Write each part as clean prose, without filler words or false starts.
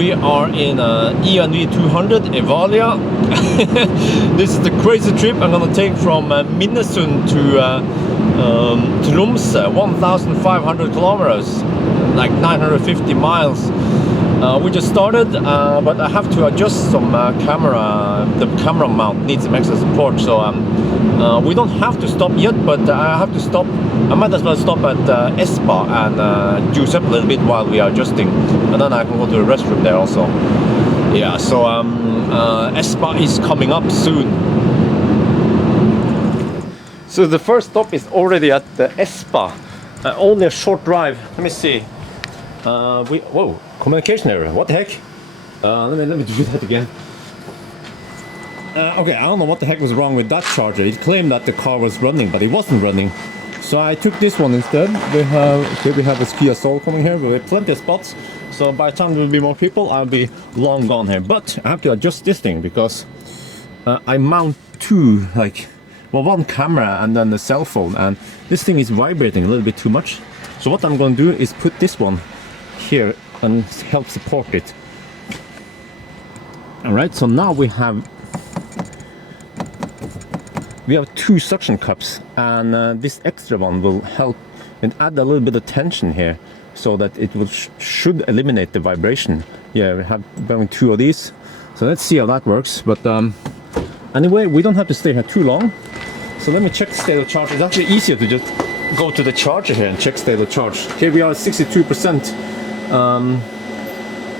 We are in ENV 200 Evalia. This is the crazy trip I'm gonna take from Minnesund to Tromsø, 1,500 kilometers, like 950 miles. We just started, but I have to adjust some camera. The camera mount needs some extra support, so we don't have to stop yet, but I have to stop. I might as well stop at Espa and juice up a little bit while we are adjusting, and then I can go to the restroom there also. Yeah, so Espa is coming up soon. So the first stop is already at the Espa. Only a short drive. Let me see. Whoa, communication error. What the heck? Let me do that again. Okay, I don't know what the heck was wrong with that charger. It claimed that the car was running, but it wasn't running. So I took this one instead. We have a Kia Soul coming here. We have plenty of spots. So by the time there will be more people, I'll be long gone here. But I have to adjust this thing because I mount two, one camera and then the cell phone, and this thing is vibrating a little bit too much. So what I'm going to do is put this one here and help support it. All right, so now we have two suction cups, and this extra one will help and add a little bit of tension here, so that it will should eliminate the vibration. Yeah, we have two of these, so let's see how that works. But anyway, we don't have to stay here too long, so let me check the state of charge. It's actually easier to just go to the charger here and check state of charge. Here we are at 62%.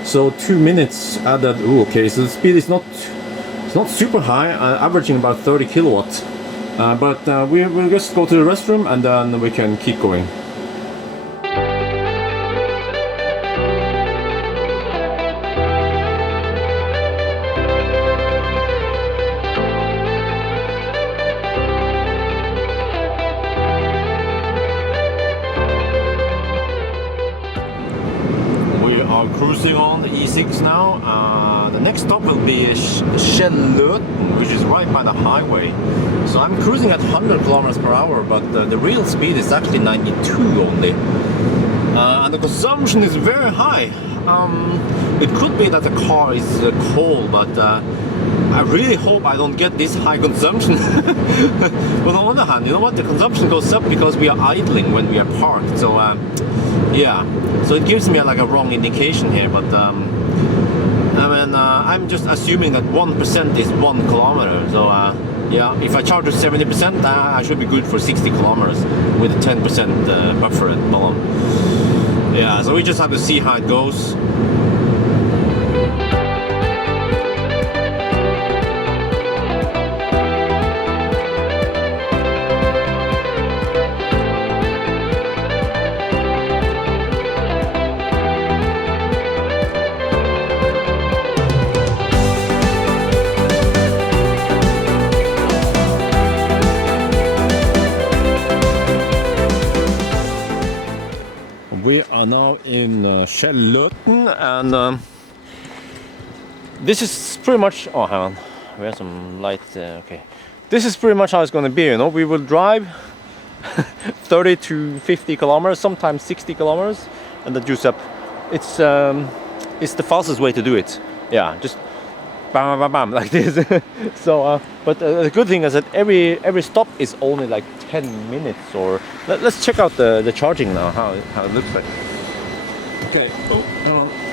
So 2 minutes added. Ooh, okay, so the speed is not super high, averaging about 30 kilowatts. But we'll just go to the restroom and then we can keep going. Cruising on the E6 now. The next stop will be Skjelløten, which is right by the highway. So I'm cruising at 100 kilometers per hour, but the real speed is actually 92 only. And the consumption is very high. It could be that the car is cold, but I really hope I don't get this high consumption. But on the other hand, you know what? The consumption goes up because we are idling when we are parked. So yeah, so it gives me a wrong indication here. But I'm just assuming that 1% is 1 kilometer. So yeah, if I charge to 70%, I should be good for 60 kilometers with a 10% buffer at Malon. Yeah, so we just have to see how it goes. We are now in Skjelløten, and this is pretty much. Oh, hang on, we have some light. Okay, this is pretty much how it's going to be. You know, we will drive 30 to 50 kilometers, sometimes 60 kilometers, and then juice up. It's the fastest way to do it. Yeah, just bam, bam, bam, like this. So, but the good thing is that every stop is only like 10 minutes. Or let's check out the charging now, how it looks like. Okay,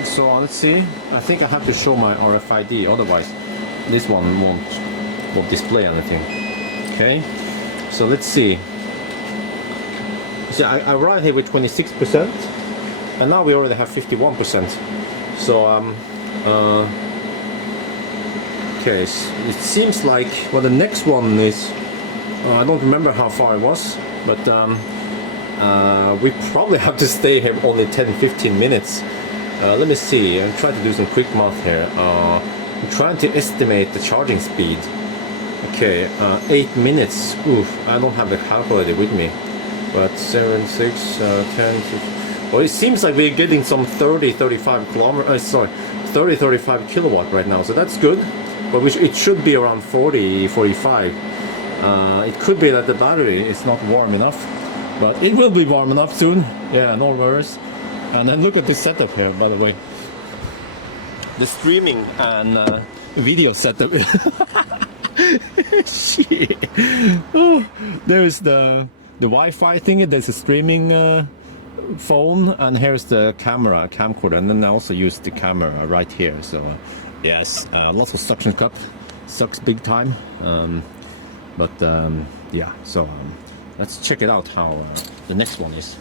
so let's see. I think I have to show my RFID, otherwise this one won't display anything. Okay, so let's see. See, I arrived here with 26%, and now we already have 51%. So okay, it seems like, well, the next one is, I don't remember how far it was, but we probably have to stay here only 10-15 minutes. Let me see, I'm trying to do some quick math here. I'm trying to estimate the charging speed. Okay, 8 minutes. Oof, I don't have the calculator with me. But 7, 6, 10, 6. Well, it seems like we're getting some 30-35 kilowatt right now, so that's good. But it should be around 40-45. It could be that the battery is not warm enough, but it will be warm enough soon. Yeah, no worries. And then look at this setup here, by the way. the streaming and video setup. Shit. Oh, there's the Wi-Fi thingy. There's a streaming phone, and here's the camcorder, and then I also use the camera right here. So yes, lots of suction cup, sucks big time. Yeah, so let's check it out how the next one is.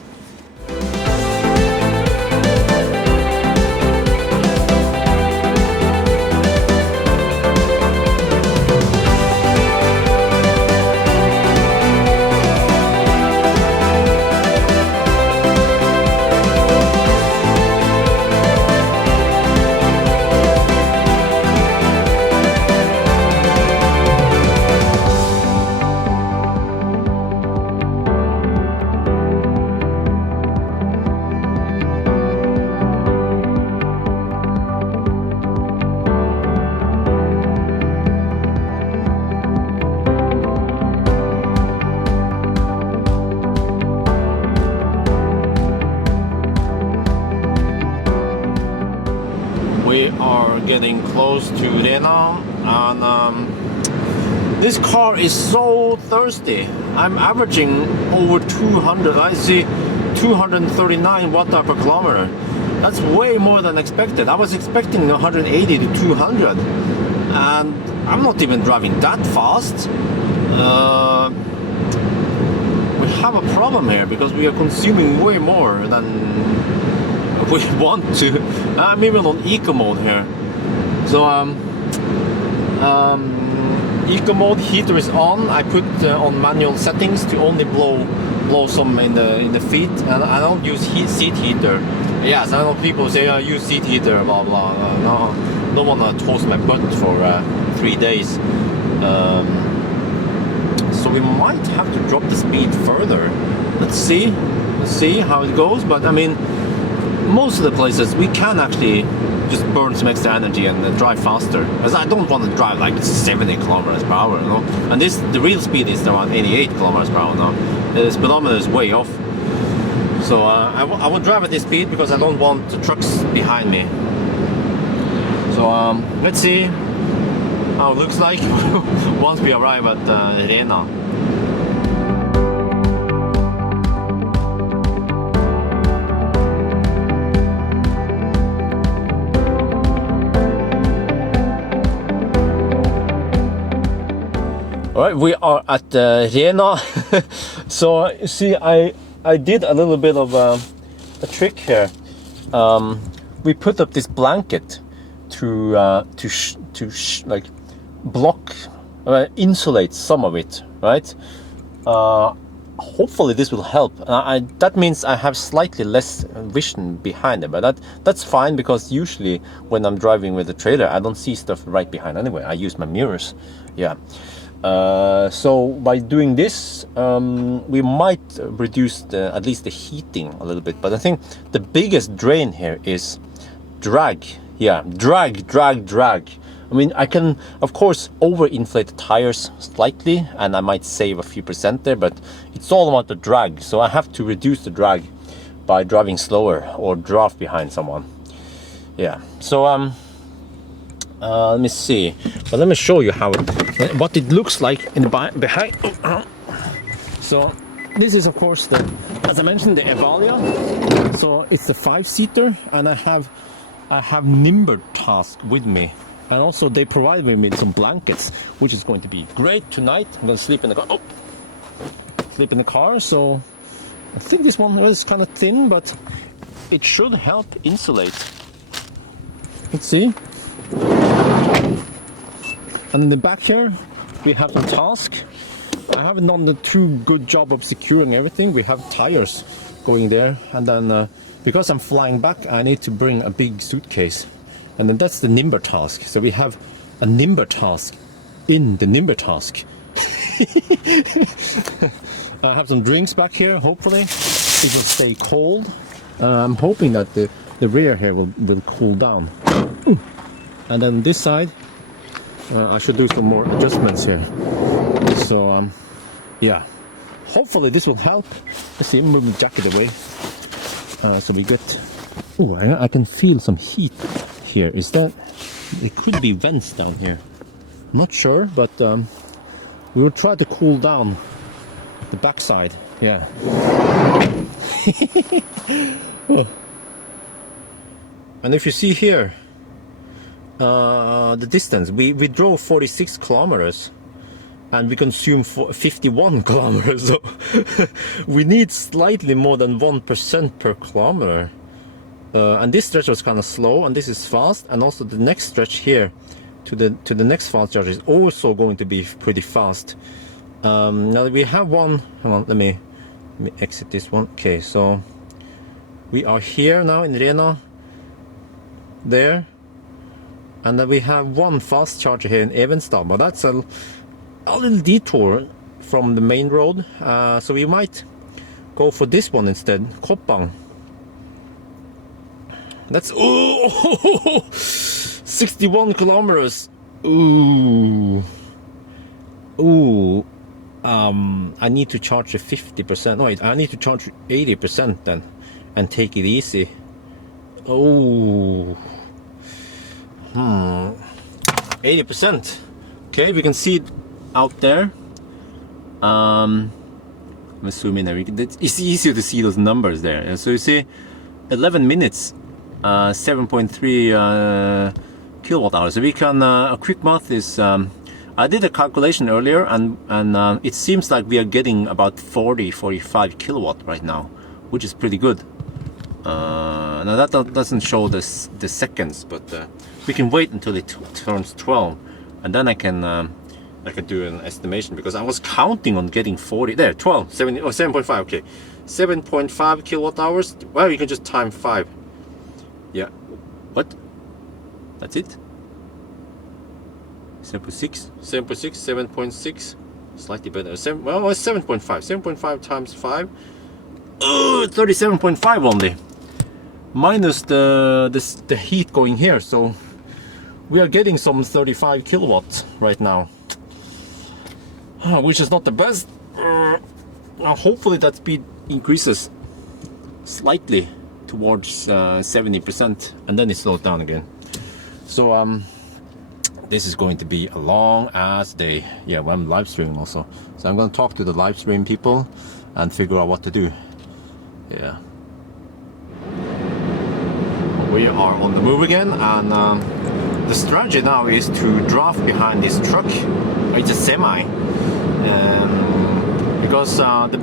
We are getting close to Rena, and this car is so thirsty. I'm averaging over 200. I see 239 watt-hour per kilometer. That's way more than expected. I was expecting 180 to 200, and I'm not even driving that fast. We have a problem here because we are consuming way more than we want to. I'm even on eco mode here. So eco mode, heater is on. I put on manual settings to only blow some in the feet, and I don't use seat heater. Yes, I know people say I use seat heater, blah blah. No, don't want to toast my butt for 3 days. So we might have to drop the speed further. Let's see how it goes. But I mean, most of the places we can actually just burn some extra energy and drive faster, because I don't want to drive like 70 kilometers per hour, you know? And the real speed is around 88 kilometers per hour now. The speedometer is way off. So I will drive at this speed because I don't want the trucks behind me. So let's see how it looks like once we arrive at Rena. All right, we are at Rena. So you see, I did a little bit of a trick here. We put up this blanket to like block, insulate some of it, right? Hopefully this will help. That means I have slightly less vision behind it, but that's fine, because usually when I'm driving with the trailer, I don't see stuff right behind anyway. I use my mirrors, yeah. So by doing this, we might reduce at least the heating a little bit. But I think the biggest drain here is drag. Yeah, drag. I mean, I can of course overinflate the tires slightly, and I might save a few percent there, but it's all about the drag. So I have to reduce the drag by driving slower or draft behind someone. Yeah, so let me see, but let me show you what it looks like in the behind. So this is of course as I mentioned, the Evalia. So it's the 5-seater, and I have Nimber task with me, and also they provide me with some blankets, which is going to be great tonight. I'm gonna sleep in the car. Sleep in the car. So I think this one is kind of thin, but it should help insulate. Let's see. And in the back here, we have the task. I haven't done the too good job of securing everything. We have tires going there, and then because I'm flying back, I need to bring a big suitcase, and then that's the Nimber task. So we have a Nimber task in the Nimber task. I have some drinks back here. Hopefully it will stay cold. I'm hoping that the rear here will cool down. And then this side, I should do some more adjustments here. So yeah, hopefully this will help. Let's see, move the jacket away. So we get. Oh, I can feel some heat here. Is that? It could be vents down here. I'm not sure, but we will try to cool down the backside. Yeah. Oh. And if you see here, the distance, we drove 46 kilometers and we consume 51 kilometers. So we need slightly more than 1% per kilometer. And this stretch was kind of slow, and this is fast, and also the next stretch here to the next fast charge is also going to be pretty fast. Now we have one. Hang on, let me exit this one. Okay, so we are here now in Rena, there, and then we have one fast charger here in Evenstad, but that's a little detour from the main road, so we might go for this one instead, Koppang. That's 61 kilometers. Ooh. I need to charge a 50%. No, I need to charge 80% then, and take it easy. Oh. 80%. Okay, we can see it out there. Let me zoom in there. It's easier to see those numbers there. So you see, 11 minutes. 7.3 kilowatt hours. So we can, a quick math is, I did a calculation earlier, and it seems like we are getting about 40-45 kilowatt right now, which is pretty good. Now that doesn't show the seconds, but we can wait until it turns 12, and then I can do an estimation, because I was counting on getting 40 there. 12, 7, oh, 7.5. Okay, 7.5 kilowatt hours. Well, you can just time 5. Yeah, what? That's it? 7.6, 7.6, slightly better. Well, 7.5. 7.5 times 5. 37.5 only. Minus the heat going here, so we are getting some 35 kilowatts right now, which is not the best. Hopefully that speed increases slightly towards 70%, and then it slows down again. So this is going to be a long ass day. Yeah, well, I'm live streaming also, so I'm going to talk to the live stream people and figure out what to do. Yeah, we are on the move again, and the strategy now is to draft behind this truck. It's a semi, because the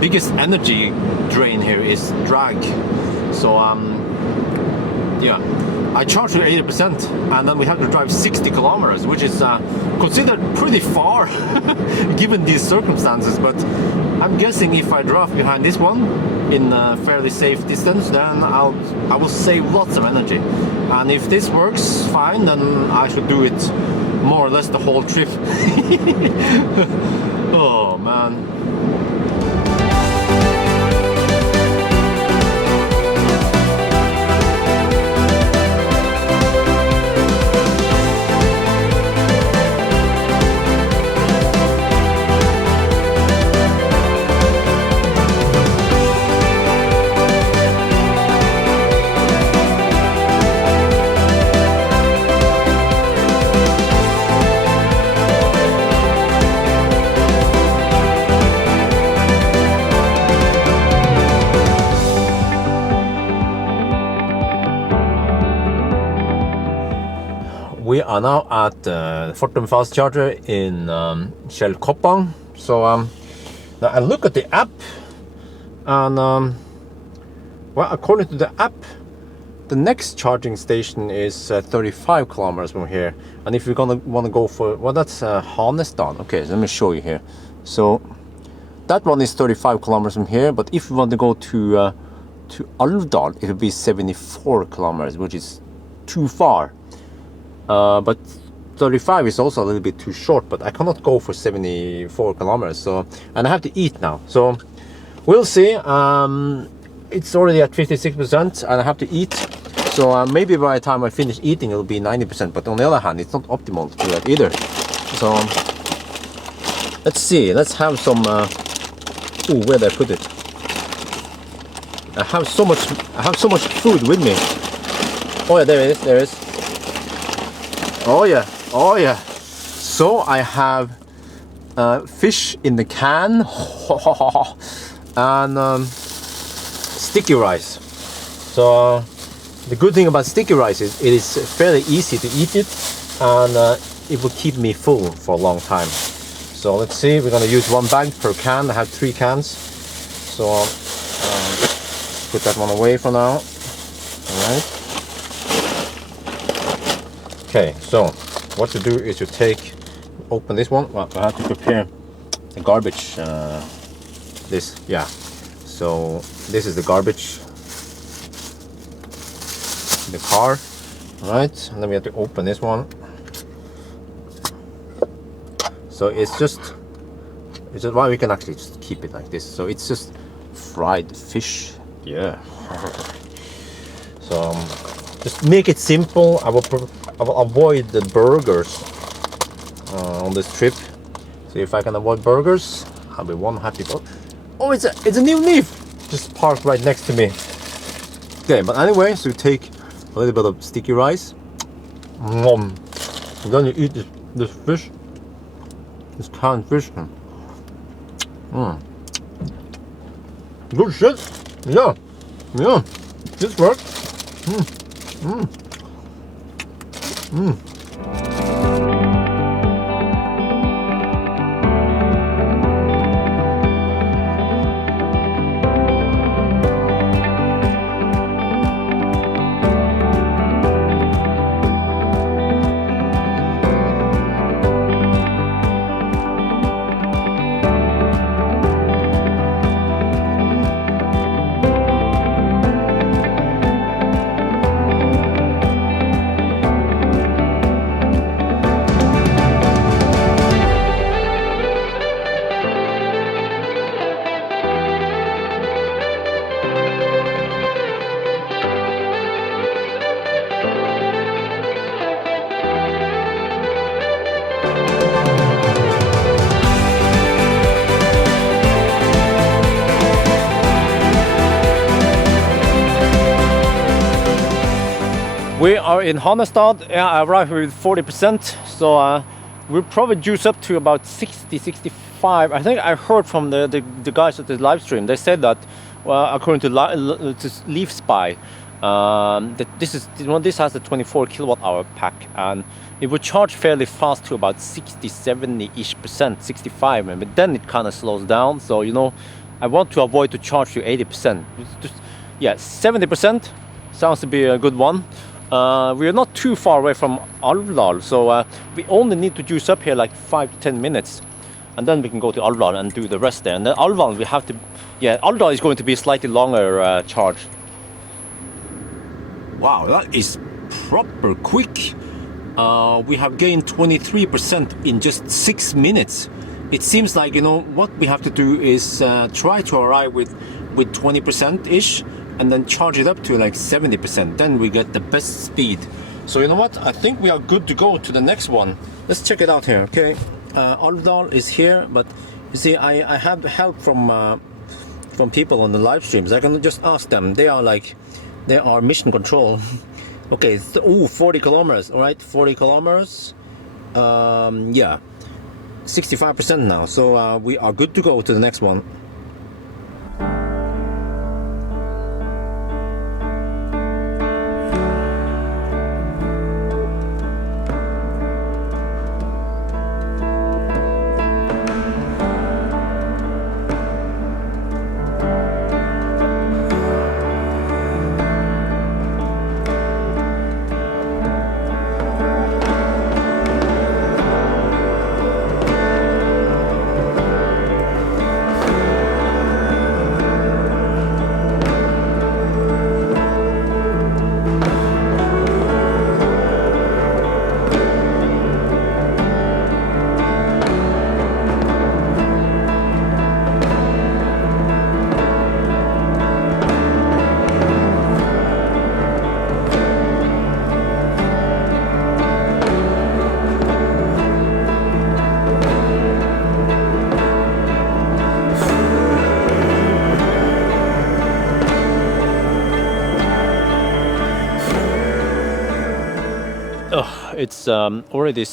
biggest energy drain here is drag. So yeah, I charged to 80%, and then we have to drive 60 kilometers, which is considered pretty far given these circumstances. But I'm guessing if I draft behind this one in a fairly safe distance, then I will save lots of energy. And if this works fine, then I should do it more or less the whole trip. Oh man. We are now at Fortum fast charger in Shell Koppang. So now I look at the app, and well, according to the app, the next charging station is 35 kilometers from here. And if you're gonna want to go for, well, that's Hanestan. Okay, so let me show you here. So that one is 35 kilometers from here, but if you want to go to Alvdal, it will be 74 kilometers, which is too far. But 35 is also a little bit too short, but I cannot go for 74 kilometers. So, and I have to eat now, so we'll see. It's already at 56%, and I have to eat. So maybe by the time I finish eating, it'll be 90%. But on the other hand, it's not optimal to do that either. So let's see. Let's have some. Ooh, where did I put it? I have so much food with me. Oh yeah, there it is, there it is. Oh yeah, oh yeah. So I have fish in the can and sticky rice. So the good thing about sticky rice is it is fairly easy to eat it, and it will keep me full for a long time. So let's see, we're gonna use 1 bag per can. I have 3 cans. So put that one away for now. Alright. Okay, so what to do is to open this one. Well, I have to prepare the garbage. This, yeah. So this is the garbage in the car. Alright, and then we have to open this one. So it's just why we can actually just keep it like this. So it's just fried fish. Yeah. So just make it simple. I will avoid the burgers on this trip. So if I can avoid burgers, I'll be one happy. Oh, it's a new leaf just parked right next to me. Okay, but anyway, so you take a little bit of sticky rice. And then you eat this fish. This canned fish. Good shit. Yeah. Yeah. This works. We are in Hannestad. Yeah, I arrived with 40%, so we'll probably juice up to about 60, 65. I think I heard from the guys at the live stream. They said that, well, according to Leaf Spy, that this has a 24 kilowatt hour pack, and it would charge fairly fast to about 60, 70-ish%, 65, maybe. Then it kind of slows down. So I want to avoid to charge to 80%. Yeah, 70% sounds to be a good one. We are not too far away from Alvdal, so we only need to juice up here like 5 to 10 minutes, and then we can go to Alvdal and do the rest there. And then Alvdal we have to, yeah, Alvdal is going to be a slightly longer charge. Wow, that is proper quick. We have gained 23% in just 6 minutes. It seems like, what we have to do is try to arrive with 20%-ish, and then charge it up to like 70%. Then we get the best speed. So you know what? I think we are good to go to the next one. Let's check it out here. Okay, Alvdal is here, but you see, I have help from people on the live streams. I can just ask them. They are mission control. Okay, 40 kilometers. All right, 40 kilometers. Yeah, 65% now. So we are good to go to the next one. it's already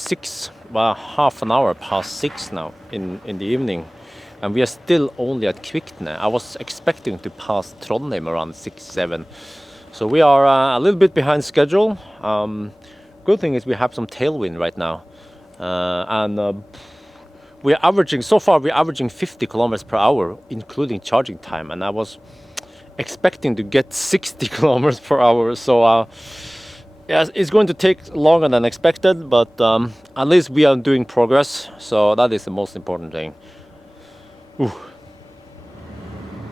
half an hour past 6 now in the evening, and we are still only at Kvikne. I was expecting to pass Trondheim around 6-7, so we are a little bit behind schedule. Good thing is we have some tailwind right now, and we're averaging 50 kilometers per hour, including charging time, and I was expecting to get 60 kilometers per hour. So yes, it's going to take longer than expected, but at least we are doing progress, so that is the most important thing. Ooh.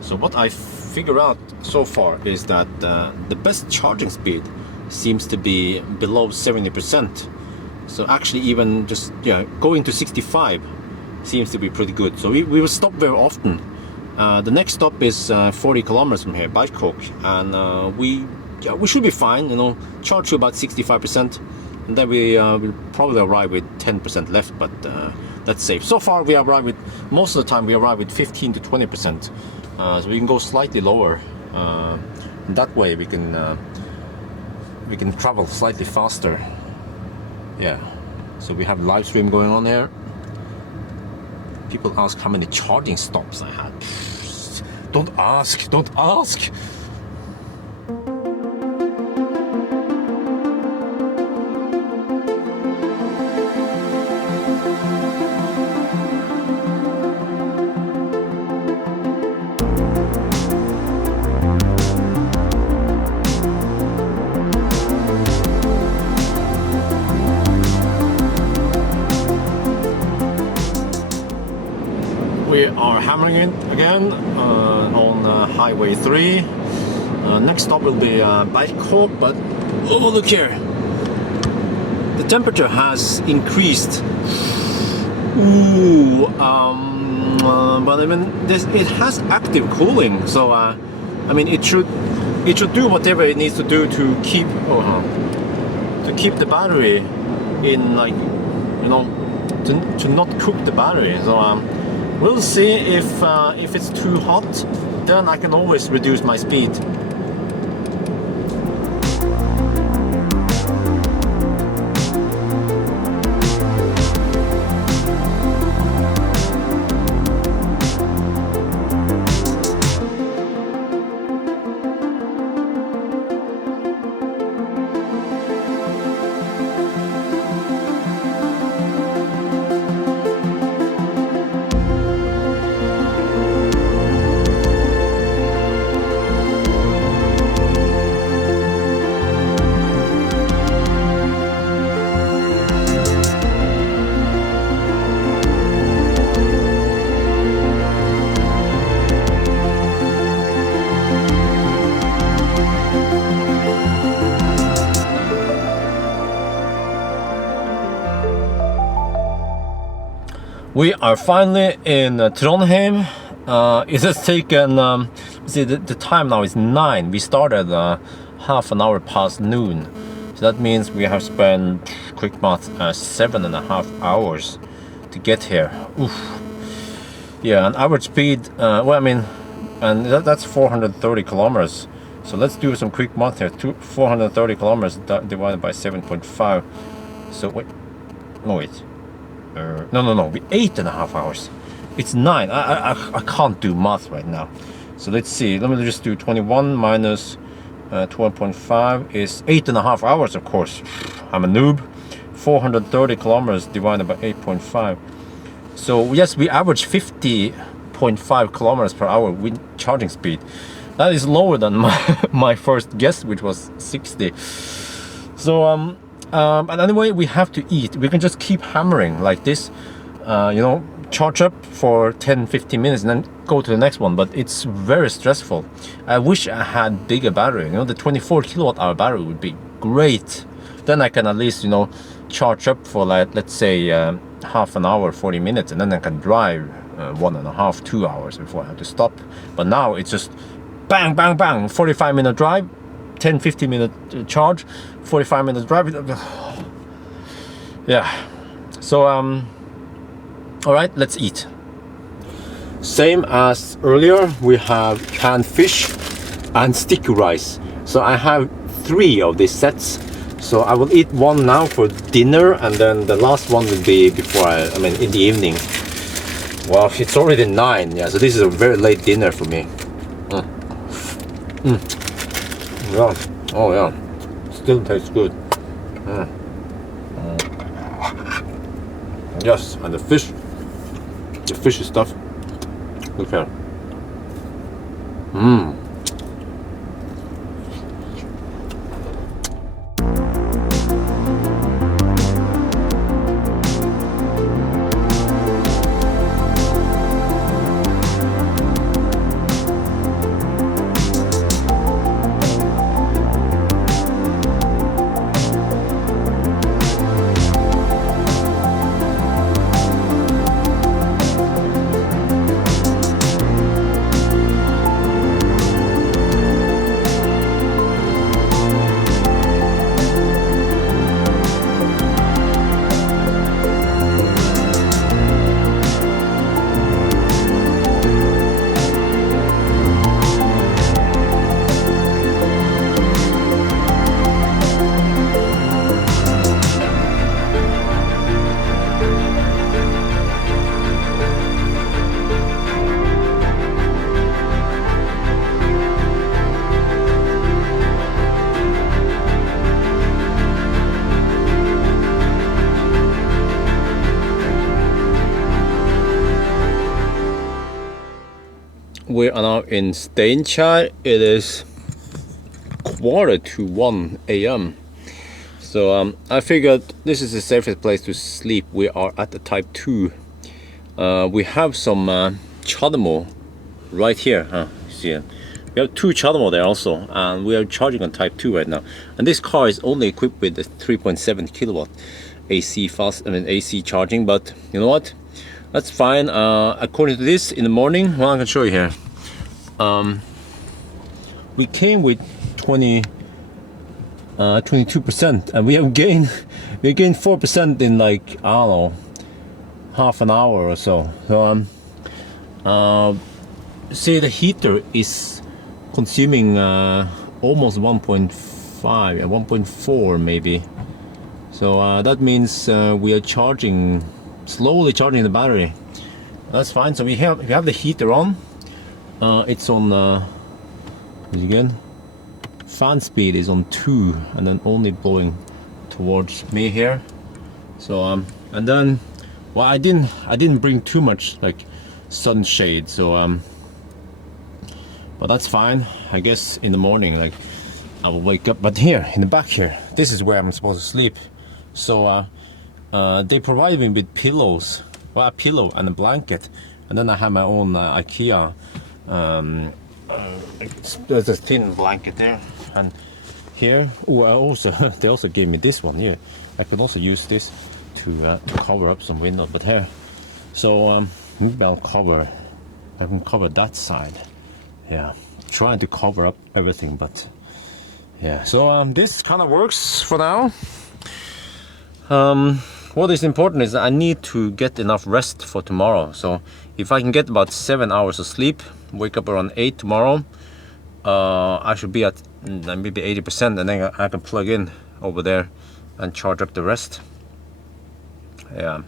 So what I figured out so far is that the best charging speed seems to be below 70%. So actually even just going to 65 seems to be pretty good. So we will stop very often. The next stop is 40 kilometers from here, Bangkok, and we should be fine, charge to about 65%, and then we will probably arrive with 10% left, but that's safe. So far we arrive with, most of the time we arrive with 15 to 20%, so we can go slightly lower. That way we can travel slightly faster. Yeah, so we have live stream going on here. People ask how many charging stops I had. Don't ask, don't ask. We are hammering it again on Highway 3. Next stop will be Bangkok, but oh, look here. The temperature has increased. Ooh, but I mean, it has active cooling, so I mean, it should do whatever it needs to do to keep the battery in, like, to not cook the battery. So we'll see if it's too hot, then I can always reduce my speed. We are finally in Trondheim. It has taken, see, the time now is 9. We started half an hour past noon. So that means we have spent, quick math, 7.5 hours to get here. Oof. Yeah, an average speed, well, I mean, and that's 430 kilometers. So let's do some quick math here. 430 kilometers divided by 7.5. So wait, no wait. No, 8.5 hours. It's 9. I can't do math right now. So let's see. Let me just do 21 minus 12.5 is 8.5 hours, of course. I'm a noob. 430 kilometers divided by 8.5. So yes, we average 50.5 kilometers per hour wind charging speed. That is lower than my first guess, which was 60. So and anyway, we have to eat. We can just keep hammering like this, charge up for 10-15 minutes and then go to the next one, but it's very stressful. I wish I had bigger battery. The 24 kilowatt hour battery would be great. Then I can at least charge up for, like, let's say half an hour, 40 minutes, and then I can drive 1.5 2 hours before I have to stop. But now it's just bang bang bang, 45-minute drive, 10-15 minute charge, 45 minutes drive. Yeah, so all right, let's eat. Same as earlier, we have canned fish and sticky rice. So I have 3 of these sets. So I will eat one now for dinner, and then the last one will be before I mean in the evening. Well, it's already 9, yeah, so this is a very late dinner for me. Yeah. Oh yeah, still tastes good. Yes, and the fishy stuff. Look here. We are now in Steinkjer. It is 1:45 a.m. So I figured this is the safest place to sleep. We are at the Type 2. We have some CHAdeMO right here. You see it? We have 2 CHAdeMO there also, and we are charging on Type 2 right now. And this car is only equipped with a 3.7 kilowatt AC AC charging, but you know what? That's fine. According to this, in the morning, well, I can show you here. We came with 22%, and we gained 4% in like, I don't know, half an hour or so. So see, the heater is consuming almost 1.5, 1.4 maybe. So that means we are slowly charging the battery. That's fine. So we have the heater on. It's on again, fan speed is on 2, and then only blowing towards me here. So and then, well, I didn't bring too much like sunshade, so but that's fine. I guess in the morning, like, I will wake up. But here in the back here, this is where I'm supposed to sleep. So they provided me with pillows, well, a pillow and a blanket, and then I have my own IKEA. There's a thin blanket there, and here, they also gave me this one here. I could also use this to cover up some windows. But here, so maybe I can cover that side. Yeah, trying to cover up everything, but yeah. So this kind of works for now. What is important is that I need to get enough rest for tomorrow. So if I can get about 7 hours of sleep, wake up around 8 tomorrow, I should be at maybe 80%, and then I can plug in over there and charge up the rest. Yeah,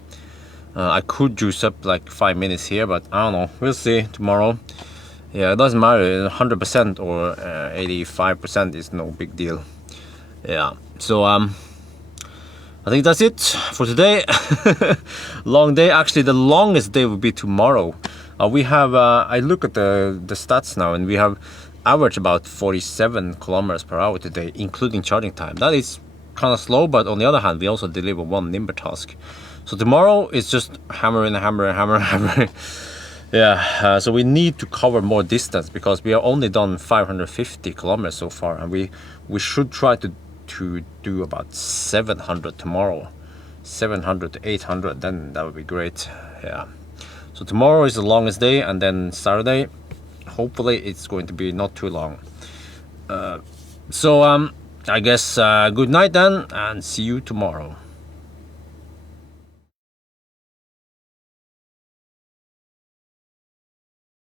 I could juice up like 5 minutes here, but I don't know, we'll see tomorrow. Yeah, it doesn't matter, 100% or 85% is no big deal. Yeah, so I think that's it for today. Long day. Actually, the longest day will be tomorrow. We have, I look at the stats now, and we have average about 47 kilometers per hour today, including charging time. That is kind of slow, but on the other hand, we also deliver 1 Nimber task. So tomorrow is just hammer. Yeah, so we need to cover more distance, because we have only done 550 kilometers so far, and we should try to do about 700 tomorrow, 700 to 800, then that would be great. Yeah, so tomorrow is the longest day, and then Saturday, hopefully it's going to be not too long. So I guess good night then, and see you tomorrow.